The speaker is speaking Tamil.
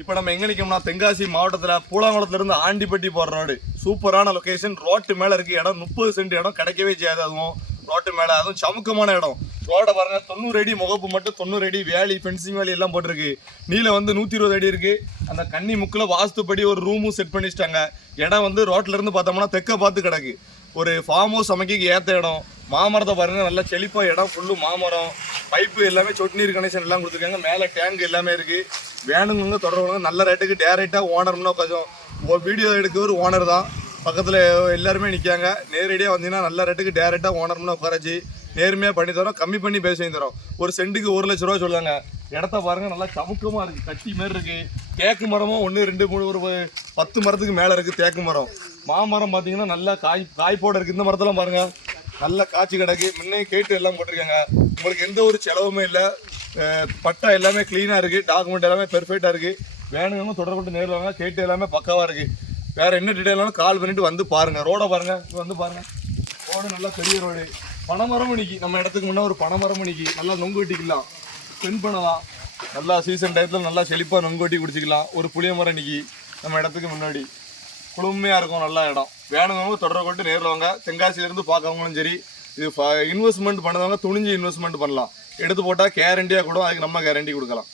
இப்போ நம்ம எங்க நிற்கோம்னா தென்காசி மாவட்டத்தில் பூலாங்குளத்துலேருந்து ஆண்டிப்பட்டி போகிற ரோடு சூப்பரான லொக்கேஷன். ரோட்டு மேலே இருக்குது இடம். 30 சென்ட் இடம் கிடைக்கவே செய்யாது. அதுவும் ரோட்டு மேலே, அதுவும் சமுக்கமான இடம். ரோடை பாருங்க, 90 அடி முகப்பு மட்டும் 90 அடி வேலி, ஃபென்சிங் வேலி எல்லாம் போட்டிருக்கு. நீளம் வந்து 120 அடி இருக்குது. அந்த கன்னி முக்கில் வாஸ்துப்படி ஒரு ரூமும் செட் பண்ணி வச்சிட்டாங்க. இடம் வந்து ரோட்லேருந்து பார்த்தோம்னா தெற்க பார்த்து கிடக்கு. ஒரு ஃபார்ம் ஹவுஸ் அமைக்க ஏற்ற இடம். மாமரத்தை பாருங்க, நல்லா செழிப்பாக இடம் ஃபுல்லு மாமரம். பைப்பு எல்லாமே சொட்டு நீர் கனெக்ஷன் எல்லாம் கொடுத்துருக்காங்க. மேலே டேங்க் எல்லாமே இருக்குது. வேணுங்க தொடர்புங்க. நல்ல ரேட்டுக்கு டேரெக்டாக ஓனர்னா கொஞ்சம் வீடியோ எடுக்க ஒரு ஓனர் தான். பக்கத்தில் எல்லாருமே நிற்காங்க. நேரடியாக வந்தீங்கன்னா நல்ல ரேட்டுக்கு டேரெக்டாக ஓனர்னா உட்காரச்சு நேர்மையாக பண்ணி தரோம். கம்மி பண்ணி பேச தரோம். ஒரு சென்ட்டுக்கு 1 லட்ச ரூபா சொல்லுவாங்க. இடத்த பாருங்கள், நல்லா சமுக்கமாக இருக்குது. கட்டி மாரி இருக்குது. தேக்கு மரமும் 1 2 3 ஒரு 10 மரத்துக்கு மேலே இருக்குது தேக்கு மரம். மாமரம் பார்த்தீங்கன்னா நல்லா காய்ப்போடு இருக்குது. இந்த மரத்தெல்லாம் பாருங்கள், நல்லா காய்ச்சி கிடக்கு. முன்னே கேட்டு எல்லாம் போட்டிருக்காங்க. உங்களுக்கு எந்த ஒரு செலவுமே இல்லை. பட்டா எல்லாமே க்ளீனாக இருக்குது. டாக்குமெண்ட் எல்லாமே பெர்ஃபெக்டாக இருக்குது. வேணுங்க தொடர்பு நேரில் வாங்க. கேட்டு எல்லாமே பக்காவாக இருக்குது. வேறு என்ன டீட்டெயிலாலும் கால் பண்ணிவிட்டு வந்து பாருங்கள். ரோடை பாருங்கள், வந்து பாருங்கள். ரோடு நல்லா பெரிய ரோடு. பனைமரமும் நிற்கி. நம்ம இடத்துக்கு முன்னே ஒரு பனைமரமும் நிற்கி. நல்லா நொங்கு வெட்டிக்கலாம், ஸ்பெண்ட் பண்ணலாம். நல்லா சீசன் டயத்தில் நல்லா செழிப்பாக நொங்கு வெட்டி குடிச்சிக்கலாம். ஒரு புளிய மரம் நிற்கி நம்ம இடத்துக்கு முன்னாடி. குளுமையாக இருக்கும். நல்லா இடம். வேணுங்க தொடர்பு கொண்டு நேரில் வாங்க. தென்காசியிலேருந்து பார்க்கவங்களும் சரி, இது இன்வெஸ்ட்மெண்ட் பண்ணதவங்க துணிஞ்சு இன்வெஸ்ட்மெண்ட் பண்ணலாம். எடுத்து போட்டால் கேரண்டியாக கூட அதுக்கு நம்ம கேரண்டி கொடுக்கலாம்.